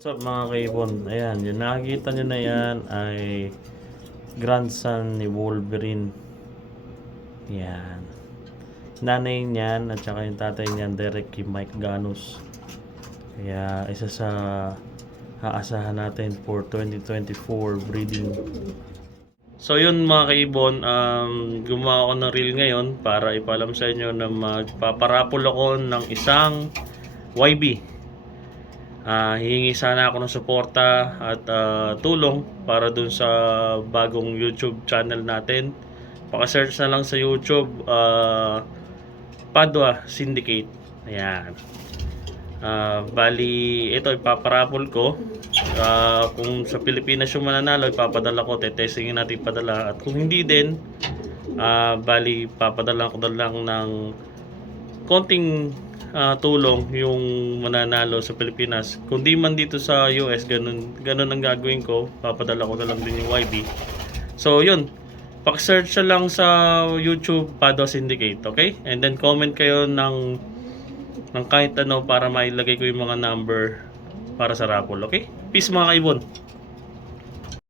What's up mga kaibon? Ayan, yung nakikita nyo na yan ay grandson ni Wolverine. Yan. Nanay niyan at saka yung tatay niyan, Derek Mike Ganus. Kaya isa sa aasahan natin for 2024 breeding. So yun mga kaibon, um, gumawa ako ng reel ngayon para ipalam sa inyo na magpaparapol ako ng isang YB. Ah, hihingi sana ako ng suporta at ah, tulong para dun sa bagong YouTube channel natin. Paka-search na lang sa YouTube ah, Padua Syndicate. Ayan. Ah, bali, ito ipaparapol ko. Ah, kung sa Pilipinas yung mananalo, ipapadala ko, tetestingin natin ipadala. At kung hindi din, ah, bali, papadala ko na lang ng konting ah, tulong yung mananalo sa Pilipinas. Kung di man dito sa US, ganun, ganun ang gagawin ko. Papadala ko na lang din yung YB. So, yun. Pak-search na lang sa YouTube Pado Syndicate, okay? And then comment kayo ng ng kahit ano para mailagay ko yung mga number para sa raffle, okay? Peace mga kaibon!